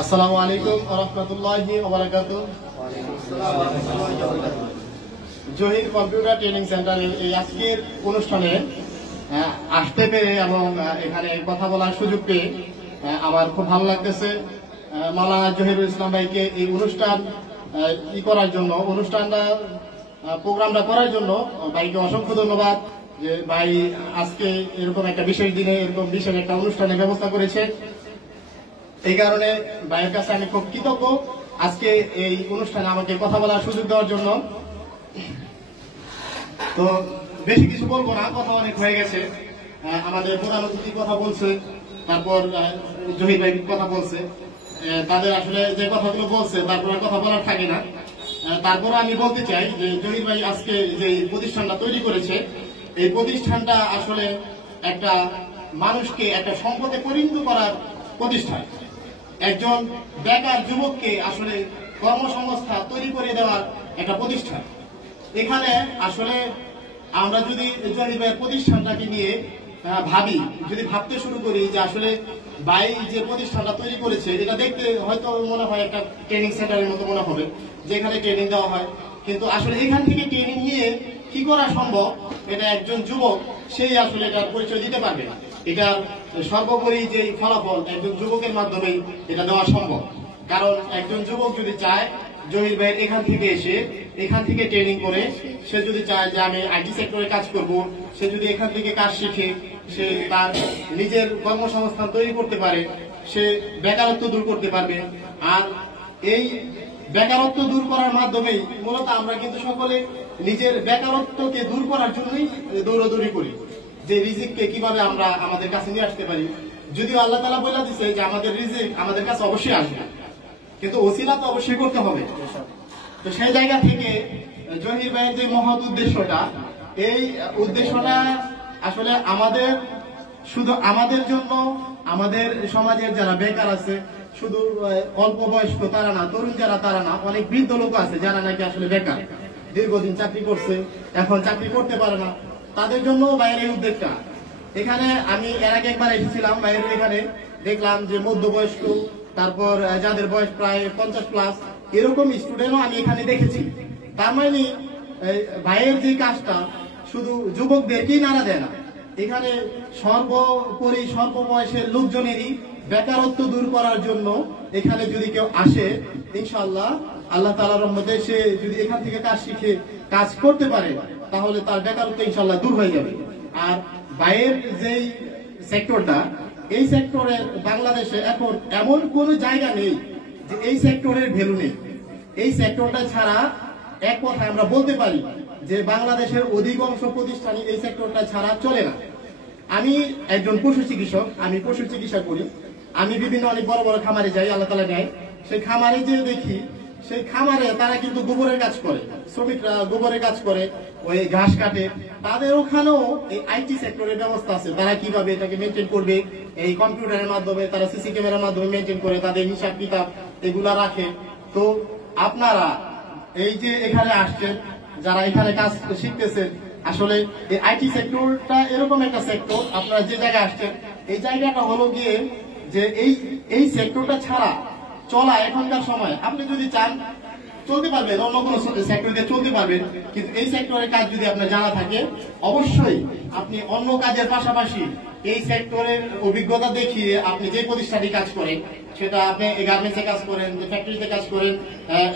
আসসালামু আলাইকুম ওয়া রাহমাতুল্লাহি ওয়া বারাকাতুহু। জহির কম্পিউটার ট্রেনিং সেন্টারের এই আজকের অনুষ্ঠানে আসতে পেরে এবং এখানে কথা বলার সুযোগ পেয়ে আমার খুব ভালো লাগতেছে। মাওলানা জহিরুল ইসলাম ভাইকে এই অনুষ্ঠানটা প্রোগ্রামটা করার জন্য ভাইকে অসংখ্য ধন্যবাদ যে ভাই আজকে এরকম একটা বিশেষ দিনে এরকম বিশেষ একটা অনুষ্ঠানের ব্যবস্থা করেছে। এই কারণে ভাইয়ের কাছে আমি খুব কৃতজ্ঞ আজকে এই অনুষ্ঠানে আমাকে কথা বলার সুযোগ দেওয়ার জন্য। তো বেশি কিছু বলবো না, কথা অনেক হয়ে গেছে। আমাদের প্রধান অতিথি কথা বলছে, তারপর জহির ভাই কথা বলছে, তাদের আসলে যে কথাগুলো বলছে তারপর কথা বলার থাকে না। তারপর আমি বলতে চাই যে জহির ভাই আজকে যে প্রতিষ্ঠানটা তৈরি করেছে, এই প্রতিষ্ঠানটা আসলে একটা মানুষকে একটা সম্পদে পরিণত করার প্রতিষ্ঠান। একজন বেকার যুবককে আসলে কর্মসংস্থান তৈরি করে দেওয়ার একটা প্রতিষ্ঠান। এখানে আসলে আমরা যদি জহির ভাইয়ের প্রতিষ্ঠানটাকে নিয়ে যদি ভাবতে শুরু করি যে আসলে ভাই যে প্রতিষ্ঠানটা তৈরি করেছে এটা দেখতে হয়তো মনে হয় একটা ট্রেনিং সেন্টারের মতো মনে হবে, যেখানে ট্রেনিং দেওয়া হয়, কিন্তু আসলে এখান থেকে ট্রেনিং নিয়ে কি করা সম্ভব এটা একজন যুবক সেই আসলে এটার পরিচয় দিতে পারবে। এটার সর্বোপরি যে ফলাফল একজন যুবকের মাধ্যমে এটা দেওয়া সম্ভব। কারণ একজন যুবক যদি চায় জহির ভাইয়ের এখান থেকে ট্রেনিং করে, সে যদি চায় যে আমি আইটি সেক্টরে কাজ করব, সে যদি এখান থেকে কাজ শিখে সে তার নিজের কর্মসংস্থান তৈরি করতে পারে, সে বেকারত্ব দূর করতে পারবে। আর এই বেকারত্ব দূর করার মাধ্যমেই মূলত আমরা কিন্তু সকলে নিজের বেকারত্বকে দূর করার জন্যই দৌড়াদৌড়ি করি, যে রিজিককে কিভাবে আমরা আমাদের কাছে নিয়ে আসতে পারি। যদিও আল্লাহ তাআলা বলে দিচ্ছে যে আমাদের রিজিক আমাদের কাছে অবশ্যই আসবে, কিন্তু ওসিলা তো অবশ্যই করতে হবে। তো সেই জায়গা থেকে জহির ভাইয়ের যে মহৎ উদ্দেশ্যটা, এই উদ্দেশ্যটা আসলে শুধু আমাদের জন্য, আমাদের সমাজের যারা বেকার আছে, শুধু অল্প বয়স্ক তারা না, তরুণ যারা তারা না, অনেক বৃদ্ধ লোক আছে যারা নাকি আসলে বেকার, দীর্ঘদিন চাকরি করছে, এখন চাকরি করতে পারে না, তাদের জন্য বাইরের এই উদ্যোগটা। এখানে আমি এর আগে একবার এসেছিলাম বাইরের, এখানে দেখলাম যে মধ্যবয়স্ক, তারপর যাদের বয়স প্রায় 50+ এরকম স্টুডেন্টও আমি এখানে দেখেছি। তার মানে ভাইয়ের যে কাজটা শুধু যুবকদেরকেই নাড়া দেয় না, এখানে সর্বোপরি সর্ববয়সের লোকজনেরই বেকারত্ব দূর করার জন্য এখানে যদি কেউ আসে, ইনশাআল্লাহ আল্লাহ তাআলার রহমতে সে যদি এখান থেকে কাজ শিখে কাজ করতে পারে, তাহলে তার বেকারত্ব ইনশাআল্লাহ দূর হয়ে যাবে। আর ভাইয়ের যেই সেক্টরটা, এই সেক্টরের বাংলাদেশে এখন এমন কোন জায়গা নেই যে এই সেক্টরের ভ্যালু নেই। এই সেক্টরটা ছাড়া এক কথায় আমরা বলতে পারি যে বাংলাদেশের অধিকাংশ প্রতিষ্ঠানই এই সেক্টরটা ছাড়া চলে না। আমি একজন পশু চিকিৎসক, আমি পশু চিকিৎসা করি। আমি বিভিন্ন অনেক বড় বড় খামারে যাই, আল্লাহ তাআলা নেয়। সেই খামারে যে দেখি, সেই খামারে তারা কিন্তু গোবরের কাজ করে, শ্রমিকরা গোবরের কাজ করে, ওই ঘাস কাটে। তাদের ওখানেও এই আইটি সেক্টরের ব্যবস্থা আছে, তারা কিভাবে এটাকে মেনটেন করবে, এই কম্পিউটারের মাধ্যমে, তারা সিসি ক্যামেরার মাধ্যমে মেনটেন করে, তাদের হিসাব কিতাব এগুলা রাখে। তো আপনারা এই যে এখানে আসছেন, যারা এখানে কাজ শিখতেছেন, আসলে এই আইটি সেক্টরটা এরকম একটা সেক্টর, আপনারা যে জায়গায় আসছেন এই জায়গাটা হলো গিয়ে যে এই সেক্টরটা ছাড়া চলা এখনকার সময়, আপনি যদি চান চলতে পারবেন, অন্য কোনো সেক্টরে চলতে পারবেন, কিন্তু এই সেক্টরের কাজ যদি আপনার জানা থাকে, অবশ্যই আপনি অন্য কাজের পাশাপাশি এই সেক্টরের অভিজ্ঞতা দেখিয়ে আপনি যে প্রতিষ্ঠানে কাজ করেন, সেটা আপনি গার্মেন্টসে কাজ করেন, ফ্যাক্টরিতে কাজ করেন,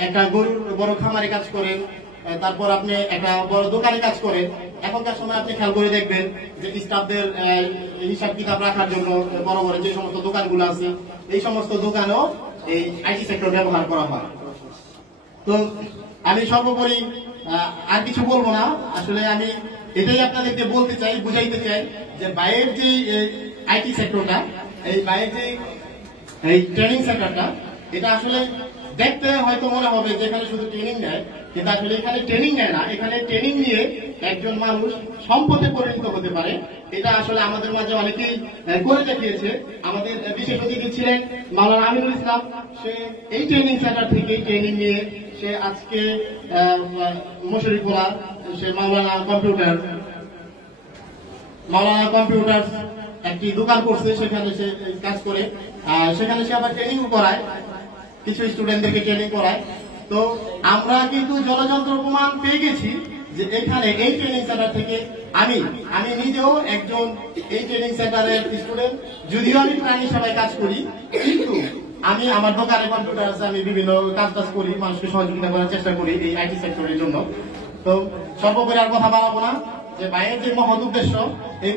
একটা গরুর বড় খামারে কাজ করেন, তারপর আপনি একটা বড় দোকানে কাজ করেন, এখনকার সময় আপনি খেয়াল করে দেখবেন যে স্টাফদের হিসাব কিতাব রাখার জন্য বড় বড় যে সমস্ত দোকানগুলো আছে, এই সমস্ত দোকানেও এই আইটি সেক্টর ব্যবহার করা হয়। তো আমি সর্বোপরি আর কিছু বলবো না, আসলে আমি এটাই আপনাদেরকে বলতে চাই, বুঝাইতে চাই যে বাইরের যে আইটি সেক্টরটা, এই বাইরের যে এই ট্রেনিং সেন্টারটা, এটা আসলে দেখতে হয়তো মনে হবে যে এখানে শুধু ট্রেনিং নেয়, কিন্তু আসলে এখানে ট্রেনিং নেয় না, এখানে ট্রেনিং নিয়ে একজন মানুষ সম্পদে পরিণত হতে পারে। এটা আসলে আমাদের মাঝে অনেকেই করে দেখিয়েছে। আমাদের বিশেষ অতিথি ছিলেন মাওলানা আমিনুল ইসলাম, সে এই ট্রেনিং সেন্টার থেকে ট্রেনিং নিয়ে সে আজকে মশারিপুরা, সে মাওলানা কম্পিউটার একটি দোকান করছে, সেখানে সে কাজ করে। সেখানে সে আবার ট্রেনিং করায়, কিছু স্টুডেন্টদেরকে ট্রেনিং করায়। তো আমরা কিন্তু জলযন্ত্র প্রমাণ পেয়ে গেছি যে এখানে এই ট্রেনিং সেন্টার থেকে আমি নিজেও একজন এই ট্রেনিং সেন্টারের স্টুডেন্ট। যদিও আমি প্রাণী সেবায় কাজ করি, কিন্তু আমি আমার দোকানে কম্পিউটার আছে, আমি বিভিন্ন কাজ করি, মানুষকে সহযোগিতা করার চেষ্টা করি এই আইটি সেক্টরের জন্য। তো সর্বোপরি আর কথা বাড়াবো না, যে ভাইয়ের যে মহৎ উদ্দেশ্য, এই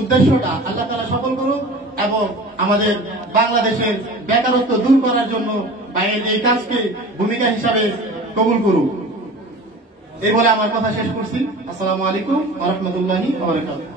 উদ্দেশ্যটা আল্লাহ তাআলা সফল করুক এবং আমাদের বাংলাদেশের বেকারত্ব দূর করার জন্য ভাইয়ের এই কাজকে ভূমিকা হিসাবে কবুল করুক। এই বলে আমার কথা শেষ করছি। আসসালামু আলাইকুম ওয়া রাহমাতুল্লাহি ওয়া বারাকাতুহু।